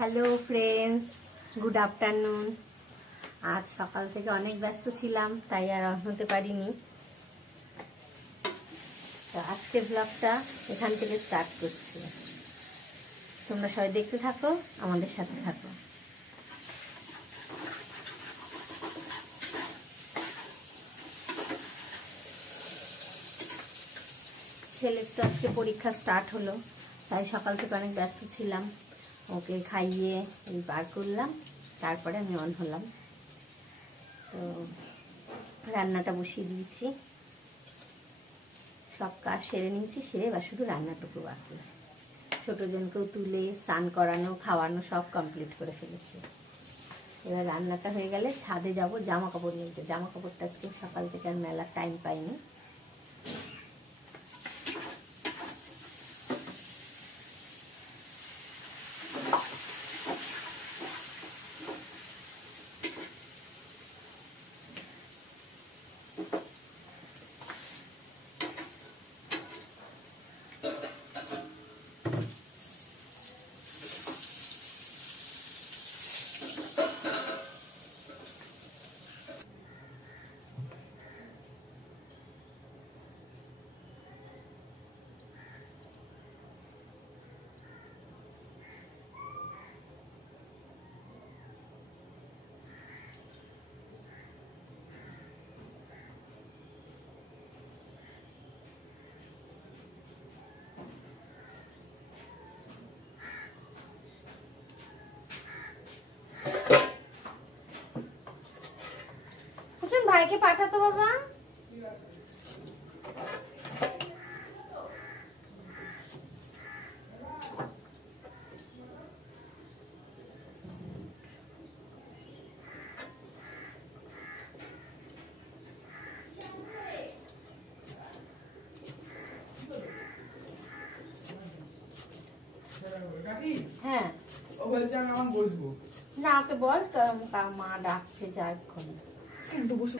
Hello friends, good afternoon. আজ সকাল থেকে অনেক ব্যস্ত ছিলাম, তাই আর অন হতে পারিনি। তো আজকের ব্লগটা এখান থেকে স্টার্ট করছি। তোমরা সবাই দেখতে থাকো, আমাদের সাথে থাকো। ছেলের তো আজকে পরীক্ষা স্টার্ট হলো, তাই সকাল থেকে অনেক ব্যস্ত ছিলাম। ওকে খাইয়ে এই বার করলাম, তারপরে আমি অন হলাম। তো রান্নাটা বসিয়ে দিয়েছি, সব কাজ সেরে নিয়েছি, সেরে এবার শুধু রান্নাটুকু বাকি। ছোট জনকেও তুলে স্নান করানো, খাওয়ানো সব কমপ্লিট করে ফেলেছি। এবার রান্নাটা হয়ে গেলে ছাদে যাব জামা কাপড় নিতে। জামা কাপড়টা আজকে সকাল থেকে আর মেলার টাইম পাইনি। ভাইকে পাঠাতো বাবা। হ্যাঁ, ও বলছে আমি এখন বসবো না, ওকে বল মা ডাকছে, যা এক্ষুনি কিন্তু বসে।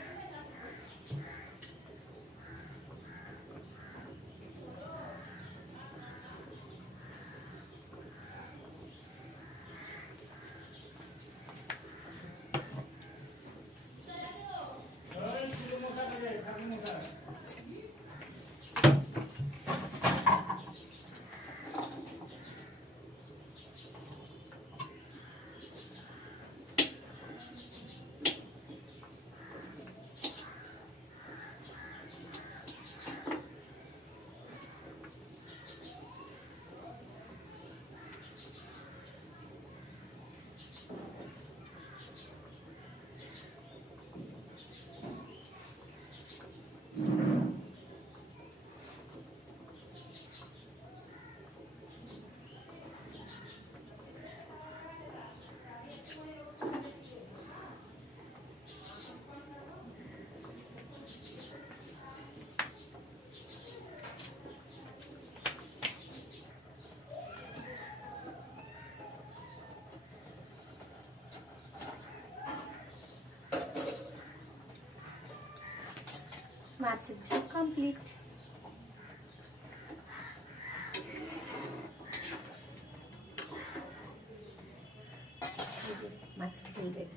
মাছের ঝোল কমপ্লিট। মাছের ঝোল রেডি।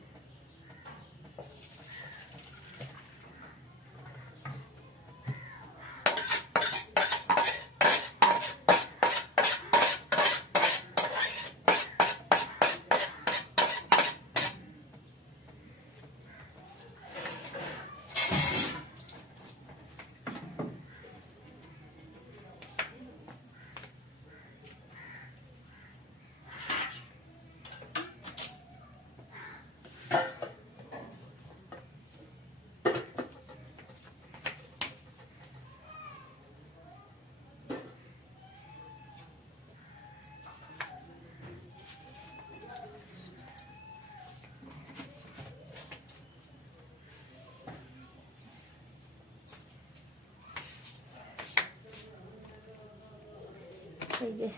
এই যে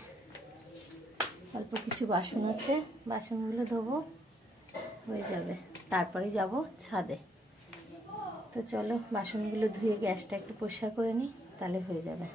অল্প কিছু বাসন আছে, বাসনগুলো ধোবো, হয়ে যাবে। তারপরে যাব ছাদে। তো চলো বাসনগুলো ধুয়ে গ্যাসটা একটু পরিষ্কার করে নিই, তাহলে হয়ে যাবে।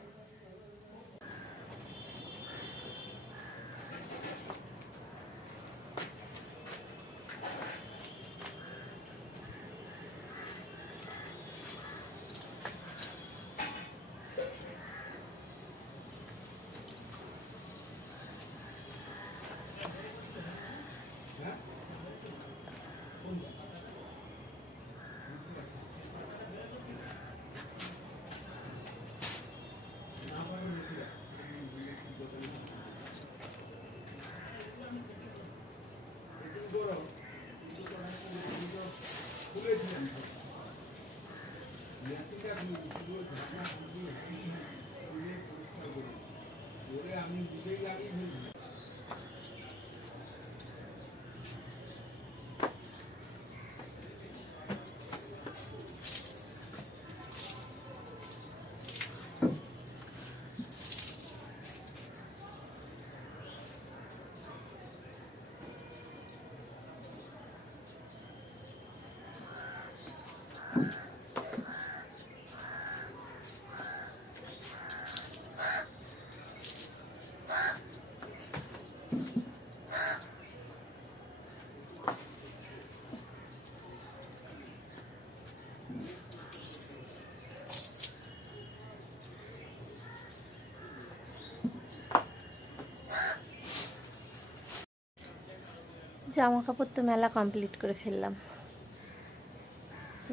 জামা কাপড় তো মেলা কমপ্লিট করে ফেললাম,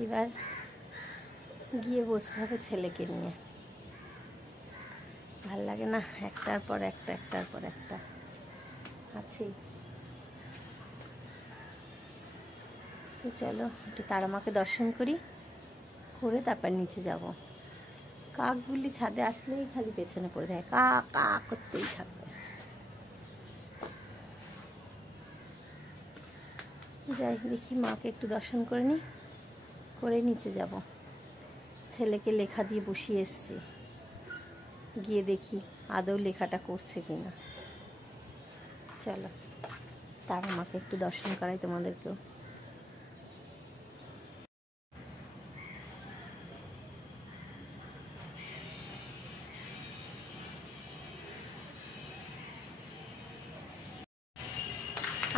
এবার গিয়ে বসতে হবে ছেলেকে নিয়ে। ভাল লাগে না, একটার পর একটা একটার পর একটা আছি। তো চলো একটু তারা মাকে দর্শন করি, করে তারপর নিচে যাব। কাকগুলি ছাদে আসলেই খালি পেছনে পড়ে যায়, কা কা করতেই থাকবে। যাই দেখি মাকে একটু দর্শন করে নিই, করে নিচে যাব। ছেলেকে লেখা দিয়ে বসিয়ে এসছি, গিয়ে দেখি আদৌ লেখাটা করছে কিনা। চলো তারা মাকে একটু দর্শন করাই তোমাদেরকেও।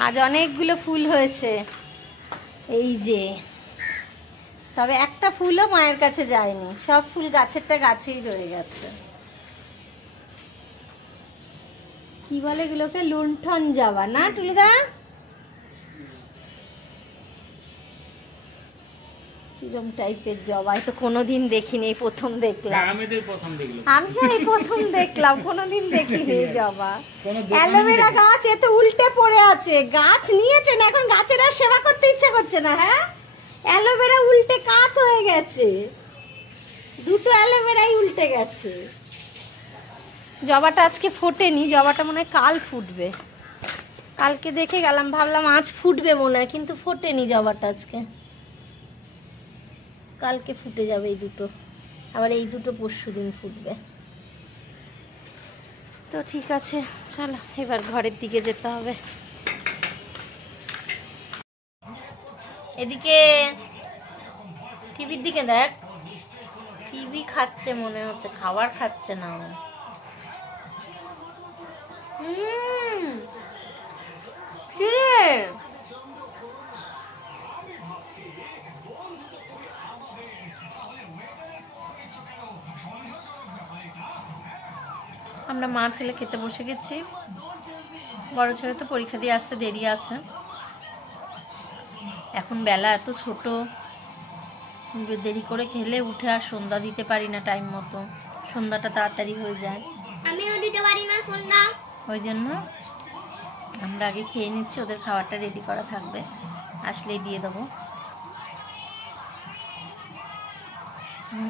আজ অনেকগুলো ফুল হয়েছে এই যে, তবে একটা ফুলও মায়ের কাছে যায়নি, সব ফুল গাছেরটা গাছেই রয়ে গেছে। কি বলে এগুলোকে, লুণ্ঠন জবা না টুলুদা? কিরম টাইপের জবা, তো কোনোদিন দেখিনি, প্রথম দেখলাম। আমিও এই প্রথম দেখলাম, কোনোদিন দেখিনি জবা। অ্যালোভেরা গাছ এ তো উল্টে পড়ে আছে, গাছ নিয়েছেন এখন গাছের আর সেবা করতে ইচ্ছে করছে না। হ্যাঁ, অ্যালোভেরা উল্টে কাত হয়ে গেছে, দুটো অ্যালোভেরাই উল্টে গেছে। জবাটা আজকে ফোটেনি, জবাটা মনে হয় কাল ফুটবে। কালকে দেখে গেলাম, ভাবলাম আজ ফুটবে মনে হয়, কিন্তু ফোটেনি জবাটা আজকে, কালকে ফুটে যাবে এই দুটো, আবার এই দুটো পরশুদিন ফুটবে। তো ঠিক আছে, চলো এবার ঘরের দিকে যেতে হবে। এদিকে টিভির দিকে দেখ, টিভি খাচ্ছে মনে হচ্ছে, খাবার খাচ্ছে না। কি রে? আমরা মা ছেলে খেতে বসে গেছি। বড় ছেলে তো পরীক্ষা দিয়ে আসতে দেরি আছে, এখন বেলা এত ছোট, দেরি করে খেলে উঠে আর সন্ধ্যা দিতে পারি না টাইম মতো, সন্ধ্যাটা তাড়াতাড়ি হয়ে যায়, আমিও দিতে পারি না সন্ধ্যা। ওই জন্য আমরা আগে খেয়ে নিচ্ছি, ওদের খাবারটা রেডি করা থাকবে, আসলেই দিয়ে দেবো।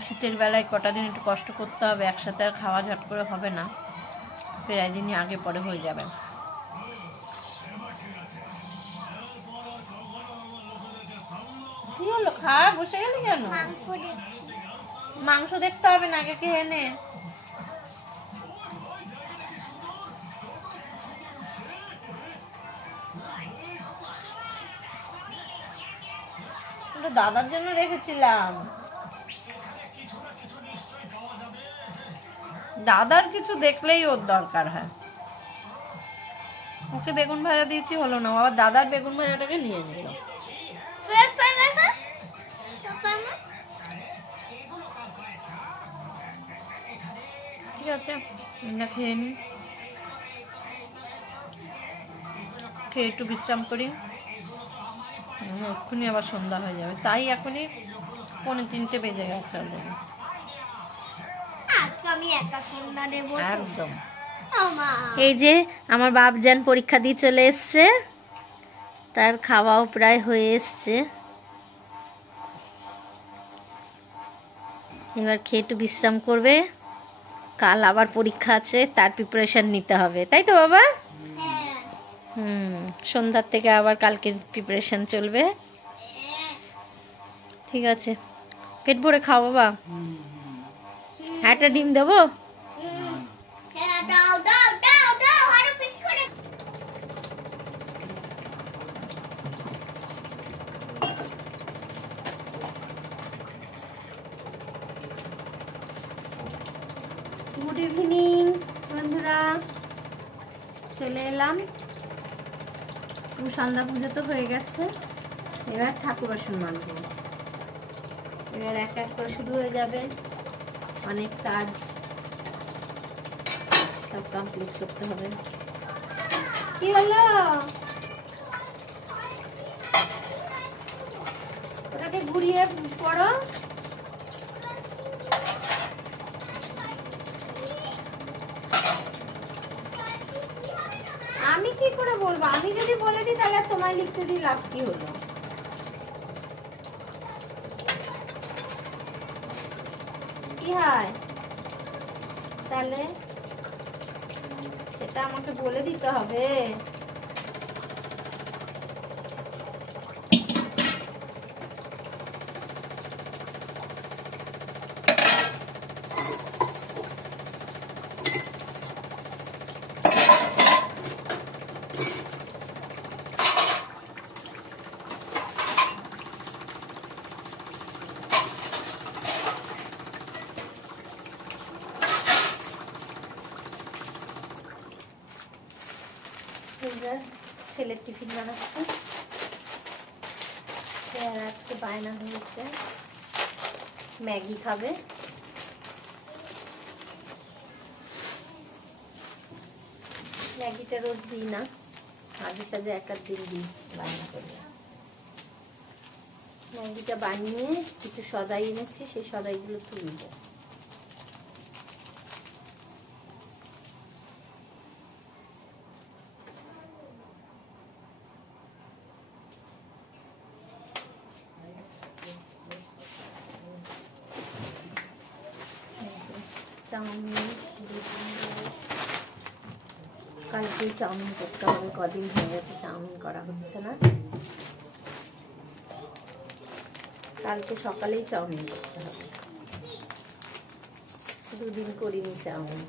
শীতের বেলায় কটা দিন একটু কষ্ট করতে হবে, একসাথে আর খাওয়া ঝট করে হবে না, প্রায় দিনই আগে পরে হয়ে যাবে। কি হলো, খা, বসে গেলি কেন? মাংস দেখতে হবে না, আগে খেয়ে নে। দাদার জন্য রেখেছিলাম, দাদার কিছু দেখলেই ওর দরকার হয়। ওকে বেগুন ভাজা দিয়েছি, হলো না, আবার দাদার বেগুন ভাজাটাকে নিয়ে নিল। ঠিক আছে, আমরা খেয়ে নিই, খেয়ে একটু বিশ্রাম করি, এক্ষুনি আবার সন্ধ্যা হয়ে যাবে, তাই এখনই 2:45 বেজে গেছে অলরেডি। একদম। এই যে আমার বাপজান পরীক্ষা দিয়ে চলে এসছে, তার খাওয়াও প্রায় হয়ে এসছে, এবার খেয়ে একটু বিশ্রাম করবে, কাল আবার পরীক্ষা আছে, তার প্রিপারেশন নিতে হবে, তাই তো বাবা? সন্ধ্যার থেকে আবার কালকে প্রিপারেশন চলবে। ঠিক আছে, পেট ভরে খাও বাবা। একটা ডিম দেবো? গুড ইভিনিং বন্ধুরা, চলে এলাম। সন্ধ্যা পুজো তো হয়ে গেছে, এবার ঠাকুর বাসন মানবো। এবার এক এক করে শুরু হয়ে যাবে, অনেক কাজ সব কমপ্লিট করতে হবে। কি হলো? ওটাকে ঘুরিয়ে পড়ো। আমি কি করে বলবো? আমি যদি বলে দিই তাহলে তোমায় লিখতে দিই লাভ কি হলো? কি হয় তাহলে? সেটা আমাকে বলে দিতে হবে। ছেলের টিফিন বানাচ্ছে, আজকে বায়না হয়েছে ম্যাগি খাবে। ম্যাগিটা রোজ দিই না, মাঝে সাঝে এক আধ দিন দিই বায়না করে। ম্যাগিটা বানিয়ে কিছু সদাই এনেছি, সেই সদাইগুলো তুলবো। চাউমিন, কালকেই চাউমিন করতে হবে, কদিন হয়ে গেছে চাউমিন করা হচ্ছে না। কালকে সকালেই চাউমিন করতে হবে, দুদিন করিনি চাউমিন।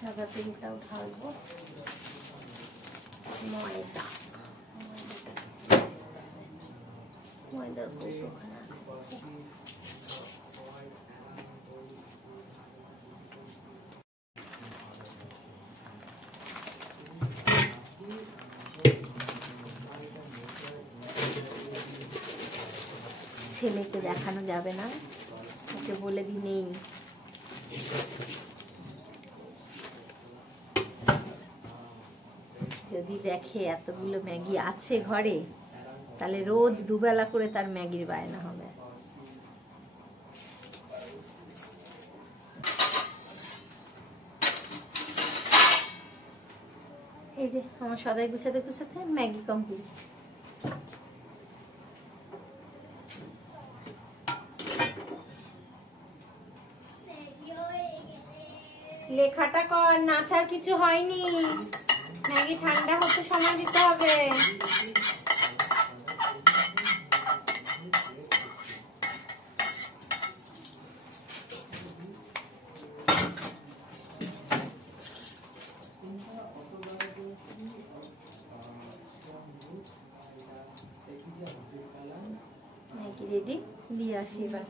সাদা তেলটাও ঢালবো। ময়দা, ময়দার কৌটোখানা আছে। ছেলেকে দেখানো যাবে না, ওকে বলে দি নেই। যদি দেখে এতগুলো ম্যাগি আছে ঘরে, তাহলে রোজ দুবেলা করে তার ম্যাগির বায়না হবে। এই যে আমার সদাই গুছাতে গুছাতে ম্যাগি কমপ্লিট। লেখাটা কর, নাচার কিছু হয়নি। ম্যাগি ঠান্ডা হতে সময় দিতে হবে। ম্যাগি রেডি, দিয়ে আসি এবার।